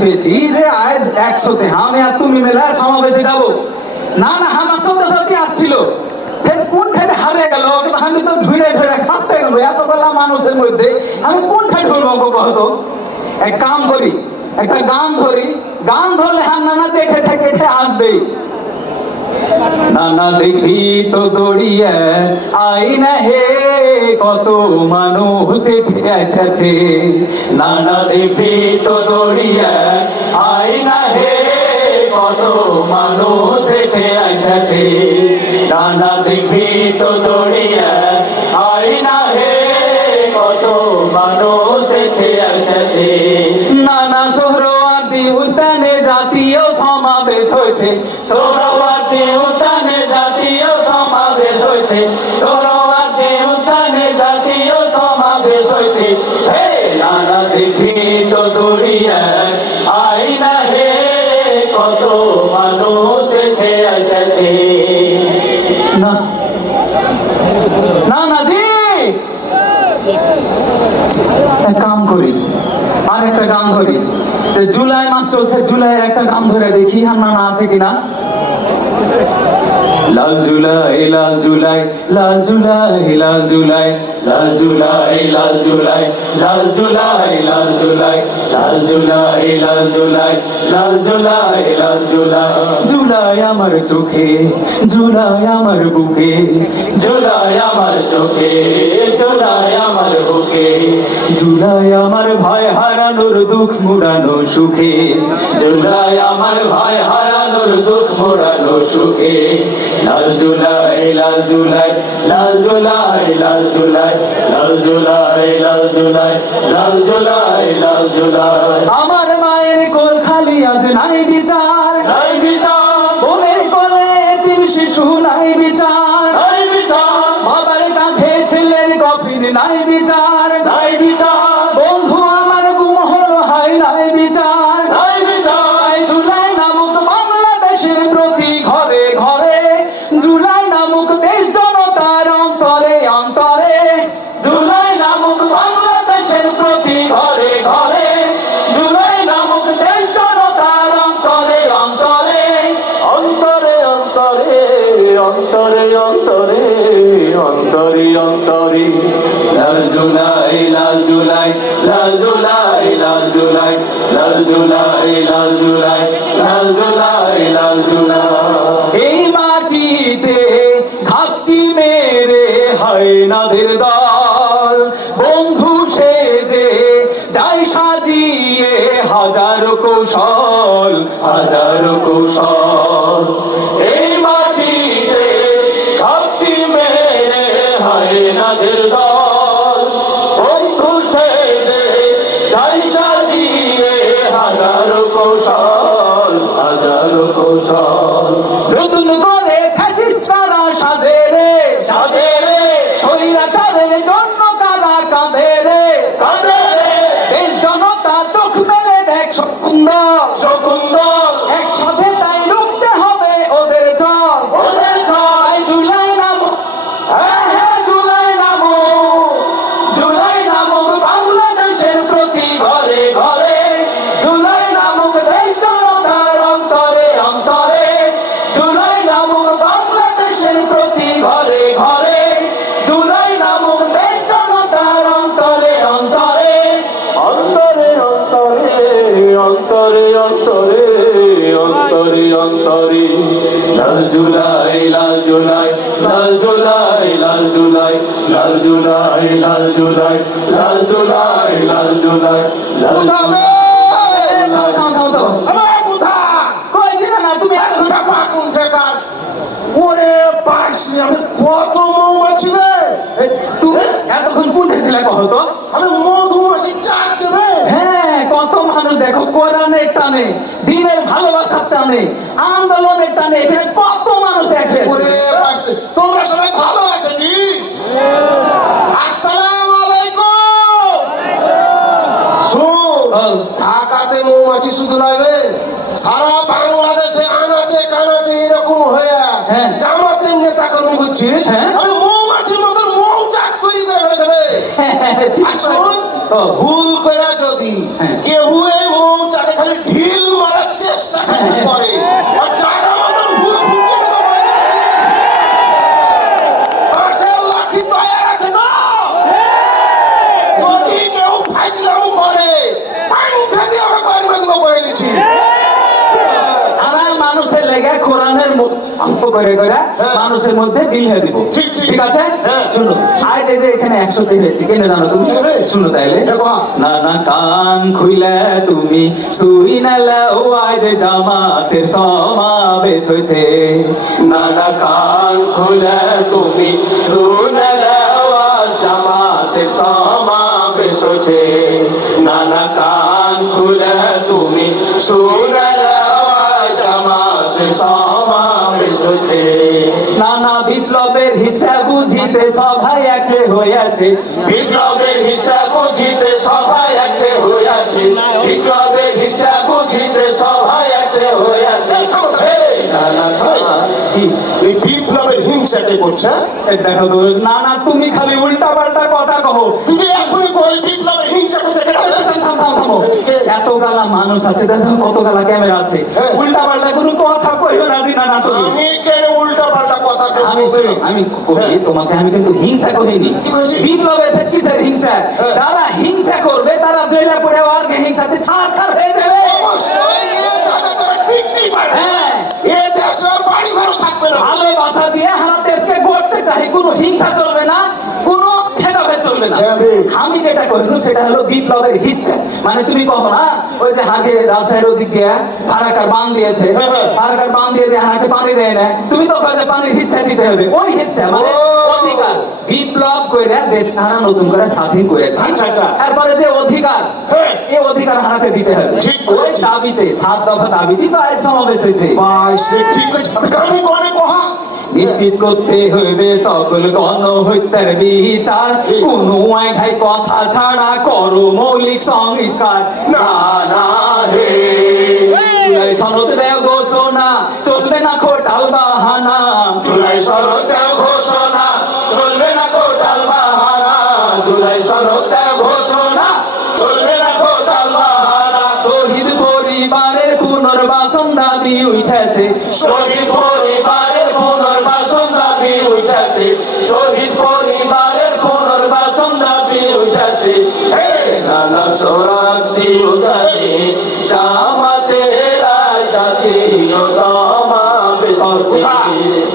থুয়েছি যে আজ 100তে আমি আর তুমি মেলা সমাবেশে যাব না না আমার সাথে সাথে আসছিল ফের কোন ঠাইতে হারে গেল আমি তো ঢুইরে ঢুইরে খাসতে গেল এতবেলা মানুষের মধ্যে আমি কোন ঠাই ঢুলবো কহতো এক কাম করি একটা গান ধরি গান ধরলে হ্যাঁ নানা দেখে থেকে আসবেই নানা দেখবি তো দড়িয়ে আইনা হে কত মানুষ এসেছে নানা দেখবি তো দড়িয়ে আইনা হে কত মানুষ এসেছে নানা দেখবি তো দড়িয়ে আইনা হে কত মানুষ এসেছে নানা সোহরাওয়ার্দী উদ্যানে জাতীয় সমাবেশ হয়েছে সোহরাওয়ার্দী উদ্যানে জাতীয় সমাবেশ হয়েছে সোহরাওয়ার্দী উদ্যানে জাতীয় সমাবেশ হয়েছে হে নানা দেখবি তো দড়িয়ে আইনা হে কত মানুষ এসেছে না না না জি কাম করি আর একটা গান ধরি জুলাই মাস চলছে জুলাইয়ের একটা গান ধরে দেখি আর না আছে কিনা লাল জুলাই লাল জুলাই লাল জুলাই লাল জুলাই লাল জুলাই লাল জুলাই লাল জুলাই লাল জুলাই লাল জুলাই লাল জুলাই লাল জুলাই লাল জুলাই জুলাই আমার চোখে জুলাই আমার বুকে জুলাই আমার চোখে জুলাই আমার বুকে জুলাই আমার ভাই হারানোর দুঃখ মুড়ানো সুখে জুলাই আমার ভাই হারানোর দুঃখ মুড়ানো সুখে লাল জুলাই লাল জুলাই লাল জুলাই লাল জুলাই লাল জুলাই লাল জুলাই লাল জুলাই লাল জুলাই আমার মায়ের কোল খালি আজ নাই বিচার নাই বিচার বোনের কোলে তিন শিশু নাই বিচার নাই বিচার বাবার কাঁধে ছেলের কফিন নাই বিচার নাই বিচার বন্ধু আমার গুম হলো হাই নাই বিচার নাই বিচার জুলাই নামক বাংলাদেশের প্রতি ঘরে ঘরে জুলাই নামক দেশ জনতার অন্তরে অন্তরে জুলাই নামক বাংলাদেশের প্রতি ঘরে ঘরে জুলাই নামক দেশ জনতার অন্তরে অন্তরে অন্তরে অন্তরে অন্তরে অন্তরে অন্তরে অন্তরে লাল জুলাই লাল জুলাই লাল জুলাই লাল জুলাই লাল জুলাই লাল জুলাই লাল জুলাই লাল জুলাই এই মাটিতে ঘাপটি মেরে হয় নাদের দল বন্ধু সেজে যাই সাজিয়ে হাজারো কৌশল হাজারো কৌশল এই মাটিতে ঘাপটি মেরে হয় নাদের দল বন্ধু সেজে যাই সাজিয়ে হাজারো কৌশল হাজারো কৌশল নতুন করে ফ্যাসিস্টরা সাজে রে স্বৈরাচারের জন্য কারা কাঁদে রে দেশ জনতা চোখ মেরে দেখ শকুন্দর শকুন্দর একসাথে তাই রুখতে হবে ওদের চল তাই জুলাই নামক হ্যাঁ হ্যাঁ জুলাই নামক জুলাই নামক বাংলাদেশের প্রতি ঘরে ঘরে জুলাই নামক দেশ জনতার অন্তরে অন্তরে জুলাই নামক বাংলাদেশের প্রতি ঘরে ঘরে জুলাই নামক দেশ জনতার অন্তরে অন্তরে অন্তরে অন্তরে অন্তরে অন্তরে অন্তরে অন্তরে লাল জুলাই লাল জুলাই লাল জুলাই লাল জুলাই লাল জুলাই লাল জুলাই লাল জুলাই লাল জুলাই লাল জুলাই ওরে পাশে আমি কত মৌমাছি রে তুমি এতক্ষণ কোনটা ছিলে কহতো আমি মধুমাছি চাচ্ছে রে হ্যাঁ কত মানুষ দেখো কোরআনের টানে দিনের ভালোবাসার টানে আন্দোলনের টানে এখানে কত মানুষ একসাথে ওরে পাশে তোমরা সবাই ভালো আছো কি আসসালামু আলাইকুম শোন ঢাকাতে মৌমাছি শুধু নয় রে সারা বাংলাদেশে আনাচে কানাচে এরকম হয়ে জামাতের নেতা কর্মী করছিস আমি মৌমাছির মতন মৌ চাক তৈরি করে ফেলে যাবে ঠিক আর শোন ও। ভুল করে যদি হ্যাঁ। কেউ এই মৌচাকে খালি ঢিল মারার চেষ্টা করে আর জায়গা মতন ভুল ফুটিয়ে দেবে মানে কি? বাঁশের লাঠি তৈরি আছে না? যদি কেউ ফাইজলাম করে পাংখা দিয়ে আমরা বাইরে বেঁধে বয়ে দিচ্ছি। আমরা মানুষের লেগে কোরআনের অঙ্ক করে করে হ্যাঁ। মানুষের মধ্যে বিলিয়ে দিব। ঠিক, ঠিক। ঠিক আছে? হ্যাঁ। শুনো, আজ এই যে এখানে 100 হয়েছে কেন জানো তুমি? কি হবে? শুনো তাইলে। দেখো। না না কান খুইলে তুমি শুই নালে ও আজ জামাতের সমাবেশ হয়েছে। না না কান খুইলে তুমি শুই নালে ও আজ জামাতের সমাবেশ হয়েছে। না না কান খুলে তুমি শুই নালে ও আজ জামাতের সমাবেশ হয়েছে। নানা বিপ্লবের হিসাব বুঝিতে সবাই একটে হইয়াছে। বিপ্লবের হিসাব বুঝিতে সবাই একটে হইয়াছে। বিপ্লবের হিসাব বুঝিতে সবাই একটে হইয়াছে। এই নানা কি এই বিপ্লবের হিংসাকে করছে। এই দেখো তো, নানা তুমি খালি উল্টা পাল্টা কথা কহো। তুই যে এখনই বল বিপ্লবের হিংসা করছে কেন? থামো। এত গালা মানুষ আছে, দেখো কত গালা ক্যামেরা আছে। হ্যাঁ। উল্টা পাল্টা কোনো কথা কইও না জি নানা তুমি। আমি কেন উল্টা পাল্টা কথা আমি বলবো? শুনো, আমি কহি তোমাকে, আমি কিন্তু হিংসা করিনি। কি করেছি? বিপ্লবের ফের কিসের হিংসা? হ্যাঁ। যারা হিংসা করবে তারা জেলে পড়ে আর হিংসাতে ছাড়খাড় হয়ে যাবে। অবশ্যই এ জায়গা তোরা টিকতেই পারবে না। হ্যাঁ। এ দেশে আর বাড়ি ঘরও থাকবে না। ভালোবাসা দিয়ে হারা দেশকে গড়তে চাই, কোনো হিংসা চলবে না, কোনো ভেদাভেদ চলবে না। হ্যাঁ, বেশ। আমি যেটা কহিনু সেটা হলো বিপ্লবের হিস্সা। মানে তুমি কখো না ওই যে হাগে রাজশাহীর ওদিক দিয়ে ফারাকার বাঁধ দিয়েছে, হ্যাঁ, হ্যাঁ। ফারাকার বাঁধ দিয়ে দিয়ে হাঁকে পানি দেয় না, তুমি তো কয় যে পানির হিস্সা দিতে হবে। ওই হিস্সা মানে ও। অধিকার। বিপ্লব কইরা দেশ তারা নতুন করে স্বাধীন করেছে। আচ্ছা, আচ্ছা। তারপরে যে অধিকার, হ্যাঁ। এই অধিকার হারাকে দিতে হবে। ঠিক ওই বলেছিস। দাবিতে 7 দফা দাবিতে তো আজ সমাবেশ হয়েছে। ভাই সে ঠিক আছে। আমি মনে কহা নিশ্চিত করতে হইবে সকল গণহত্যার বিচার। কোন আইন কথা ছাড়া করো মৌলিক সংস্কার। না না হে জুলাই সনদ দেও ঘোষণা, চলবে না খোটাল বাহানা। জুলাই সনদ দেও ঘোষণা, চলবে না খোটাল বাহানা। জুলাই সনদ দেও ঘোষণা, চলবে না খোটাল বাহানা। শহীদ পরিবারের পুনর্বাসন দাবি উঠেছে। শহীদ পরিবারের পুনর্বাসন দাবি উঠেছে। শহীদ পরিবারের পুনর্বাসন দাবি উঠেছে। হে নানা সোরাতি উঠাছে জামাতের জাতি সমাবেশ হচ্ছে।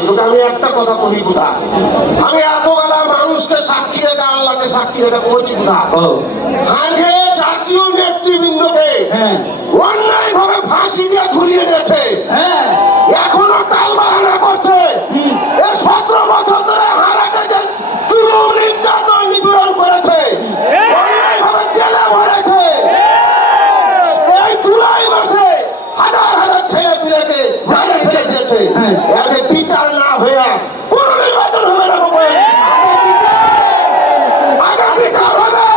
তোকে আমি একটা কথা কহি কোথা, আমি এত গেলা মানুষকে সাক্ষী রেখে আল্লাহকে সাক্ষী রেখে বলছি কোথা, ও আগে জাতীয় নেতৃবৃন্দকে হ্যাঁ অন্যায় ভাবে ফাঁসি দিয়ে ঝুলিয়ে দিয়েছে, হ্যাঁ এখনো টাল বাহানা করছে। এই 17 বছর ধরে হারাকে যে জুলুম নির্যাতন নিপীড়ন করেছে, অন্যায় ভাবে জেলে ভরেছে। এই জুলাই মাসে হাজার হাজার ছেলে পিলেকে বাইরে ফেলে দিয়েছে। হ্যাঁ। একে বিচার না হয়ে কোন নির্বাচন হবে না বাবা। আগে বিচার হবে,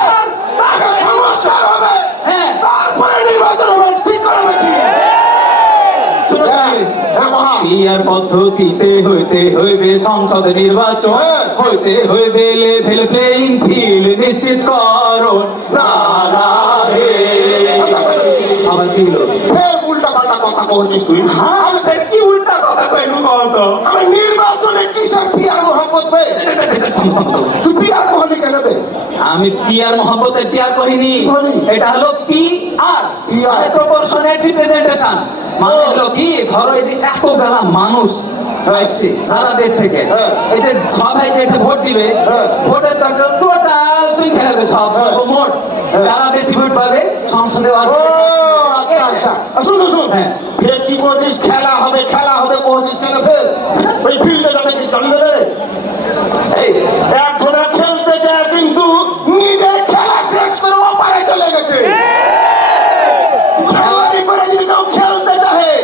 আগে সংস্কার হবে, হ্যাঁ। তারপরে নির্বাচন হবে। ঠিক করে বেঠি শুনো তাহলে। হ্যাঁ মহা ইয়ার পদ্ধতিতে হইতে হইবে সংসদ নির্বাচন। হ্যাঁ। হইতে হইবে লেভেল প্লেইং ফিল্ড নিশ্চিত করো। না না হে আবার কি হলো? ফের উল্টা পাল্টা কথা বলছিস তুই। আমি ফের কি উল্টা কথা কইলু বলতো? আমি নির্বাচনে কিসের পিয়ার মোহাম্মদ বে? তুই পিয়ার মোহাম্মদ কেন বে? আমি পিয়ার মোহাম্মতের পিয়ার কহিনি, বলি। এটা হলো পিআর, PR প্রপোর্শনেট রিপ্রেজেন্টেশন। মানে হলো কি, ধরো এই যে এত গালা মানুষ আসছে সারা দেশ থেকে, হ্যাঁ। এই যে সবাই যে এটা ভোট দিবে, হ্যাঁ। ভোটের টোটাল সংখ্যা হবে সব হ্যাঁ। সর্বমোট, যারা বেশি ভোট পাবে সংসদে আর ও আচ্ছা আচ্ছা, শুন শুন, হ্যাঁ। ফের কি বলছিস? খেলা হবে বলছিস কেন ফের? ওই ফিল্ডে যাবে কি জানবে রে? এই এক ঘোড়া খেলতে যায় কিন্তু নিজে খেলা শেষ করে ওপারে চলে গেছে। খেলোয়াড়ি করে যদি কেউ খেলতে চাহে,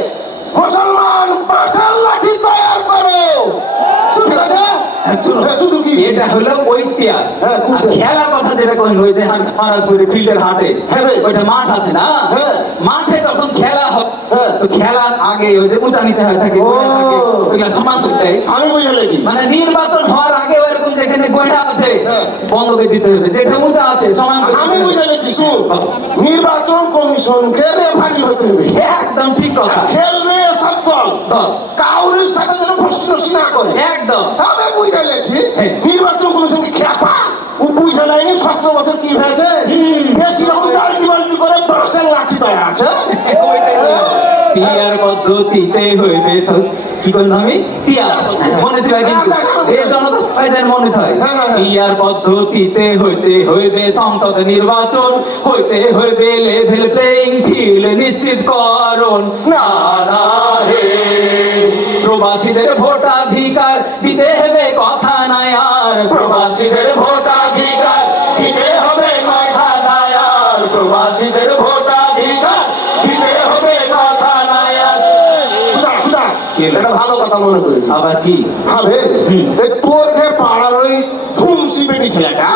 মুসলমান বাঁশের লাঠি তৈরি করো। ঠিক আছে? শুনো, হ্যাঁ, শুধু কি? এটা হলো ওই পিয়ার হ্যাঁ, কোন আর পিয়ার? খেলার কথা যেটা কইন ওই যে মহারাজপুরে ফিল্ডের হাটে হ্যাঁ ভাই। ওইটা মাঠ আছে না হ্যাঁ। মাঠে যখন খেলা হয় হ্যাঁ। তো খেলার আগে ওই যে উঁচা নিচা হয়ে থাকে ও। ওইগুলা সমান করতে হয়। আমি বুঝে লেছি মানে নির্বাচন হওয়ার আগে ওইরকম যেখানে গয়না আছে হ্যাঁ। বন্ধ করে দিতে হবে যেটা উঁচা আছে সমান করে আমি দিতে হবে। বুঝে লেছি শুন নির্বাচন কমিশনকে রেফারি হতে হবে একদম ঠিক কথা খেলবে সব দল দল। কাউরির সাথে যেন প্রশ্ন না করে একদম আমি বুঝে লেছি হ্যাঁ। নির্বাচন কমিশনকে খেপা ও বুঝে নেয়নি 17 বছর কি হয়েছে বেশি রকম ডালটি বাল্টি করে বাঁশের লাঠি দেওয়া আছে ওইটাই হ্যাঁ। পিয়ার পদ্ধতিতে হইবে কি করলাম আমি পিয়ার মনে হয় কিন্তু এই জনতা সবাই যেন মনে হয় হ্যাঁ, হ্যাঁ। পিয়ার পদ্ধতিতে হইতে হইবে সংসদ নির্বাচন হইতে হইবে লেভেল প্লেইং ফিল্ড নিশ্চিতকরণ না না হে প্রবাসীদের ভোটাধিকার দিতে হবে কথা নাই আর প্রবাসীদের ভোটাধিকার দিতে হবে কথা নাই আর প্রবাসীদের ভোটাধিকার দিতে হবে কথা নাই আর খুদা খুদা কি হলো? এটা ভালো কথা মনে করেছি আবার কি হবে এই তোর যে পাড়ার ওই ধুমসি বেটি ছেলেটা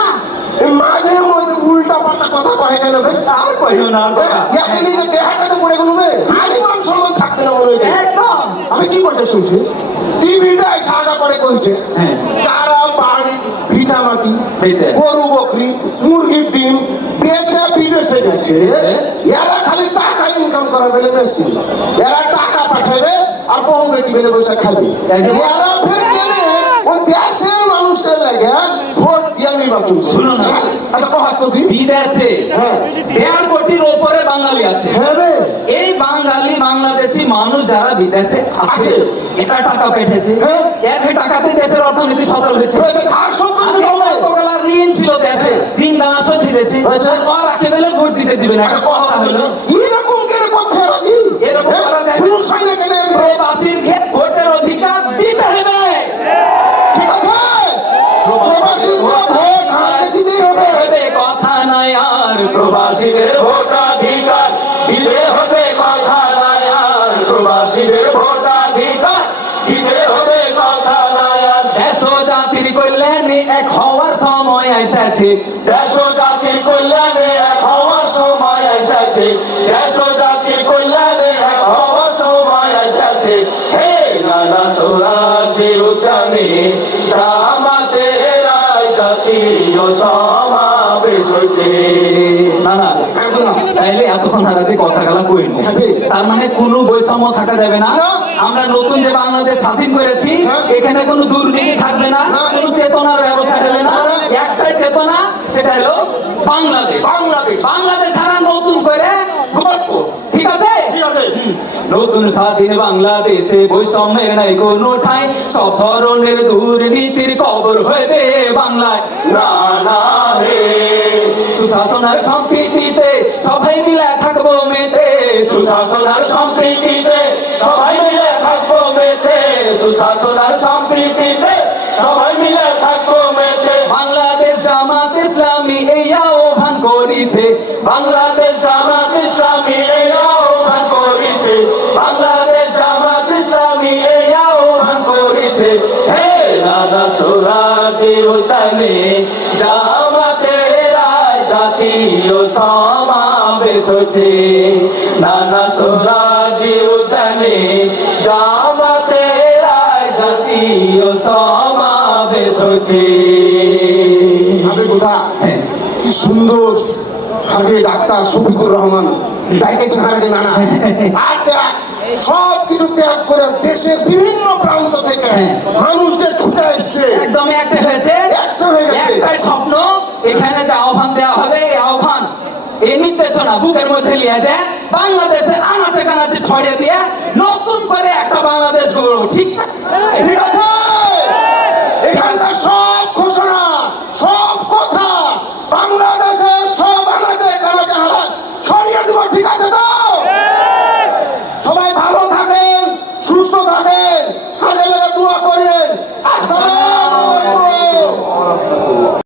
এই মাঝে মধ্যে উল্টা পাল্টা কথা কয়ে গেল রে আর কইও না আর কথা। ইয়াকে নিয়ে যে দেহাটাতে পড়ে গেল রে আরে মান সম্মান থাকবে না মনে হয়েছে একদম আমি কি করতে শুনছি টিভিতে সাদা করে কইছে হ্যাঁ। যারা বাড়ি ভিটা মাটি বেচে। গরু বকরি মুরগির ডিম বেচে বিদেশে গেছে বেচে। এরা খালি টাকা ইনকাম করে বলে বেশি এরা টাকা পাঠাবে আর বহু বেটি বেলে বসে খাবে একদম। এরা ফের গেলে ওই দেশের মানুষের লাগে ভোট দিয়ে নির্বাচন করে। শুনো না। আচ্ছা কহাত তো দি বিদেশে হ্যাঁ। 1.5 কোটির উপরে বাঙালি আছে হ্যাঁ রে এই বাঙালি বাংলাদেশি মানুষ যারা বিদেশে আছে আছে। এটা টাকা পেঠেছে হ্যাঁ। এর টাকাতে দেশের অর্থনীতি সচল হয়েছে হয়েছে ঘাট সম্পত্তি আগে হবে কতগুলা ঋণ ছিল দেশে ঋণ দানা শোধ দিতেছে হয়েছে। আর রাখে বেলে ভোট দিতে দিবে না একটা কথা হলো এরকম কেন করছে রাজি এরকম করা যায় না। পুরুষ হয় না কেন এর? প্রবাসীর ভোটের অধিকার দিতে হবে ঠিক আছে প্রবাসীর ভোট হাতে দিতেই হবে হবে কথা নাই আর প্রবাসীদের ভোটাধিকার দিতে হবে কথা নাই আর প্রবাসীদের ভোটাধিকার দিতে হবে কথা নাই আর দেশ ও জাতির কল্যাণে এক হওয়ার সময় এসেছে দেশ ও জাতির কল্যাণে এক হওয়ার সময় এসেছে দেশ ও জাতির কল্যাণে এক হওয়ার সময় এসেছে হে নানা সোরাদের উদ্যানে জামাতের রায় জাতীয় সমাবেশ হয়েছে না না তাইলে এতক্ষণ আর যে কথাগুলা কইনু হ্যাঁ। তার মানে কোনো বৈষম্য থাকা যাবে না না। আমরা নতুন যে বাংলাদেশ স্বাধীন করেছি হ্যাঁ। এখানে কোনো দুর্নীতি থাকবে না না। কোনো চেতনার ব্যবস্থা হবে না না। একটাই চেতনা সেটা হলো বাংলাদেশ বাংলাদেশ বাংলাদেশ সারা নতুন করে গল্প ঠিক আছে ঠিক আছে নতুন স্বাধীন বাংলাদেশে বৈষম্যের নাই কোনো ঠাঁই সব ধরনের দুর্নীতির কবর হইবে বাংলায় না না হে সুশাসনের সম্প্রীতিতে সবাই মিলে থাকবো মেতে সুশাসনের সম্প্রীতিতে সবাই মিলে থাকবো মেতে সুশাসনের সম্প্রীতিতে সবাই মিলে থাকবো মেতে বাংলাদেশ জামাত ইসলামী এই আহ্বান করিছে বাংলাদেশ জামাত ইসলামী এই আহ্বান করেছে বাংলাদেশ জামাত ইসলামী এই আহ্বান করেছে হে দাদা সোরাদি উতানে জামাতের রায় জাতীয় সমাবেশ হয়েছে নানা সোরাদি উতানে জামাতের রায় জাতীয় সমাবেশ হয়েছে আবে গোদা হ্যাঁ। কি সুন্দর আগে ডাক্তার শফিকুর রহমান ডাইকেছে আগে নানা আর দেখ সব কিছু ত্যাগ করে দেশের বিভিন্ন প্রান্ত থেকে হ্যাঁ। মানুষদের ছুটে এসছে একদম একটা হয়েছে একটা হয়ে গেছে। একটাই স্বপ্ন এখানে যে আহ্বান দেওয়া হবে এই আহ্বান এই নির্দেশনা বুকের মধ্যে নিয়ে যায় বাংলাদেশের আনাচে কানাচে ছড়িয়ে দিয়ে নতুন করে একটা বাংলাদেশ গড়ব ঠিক না ঠিক আছে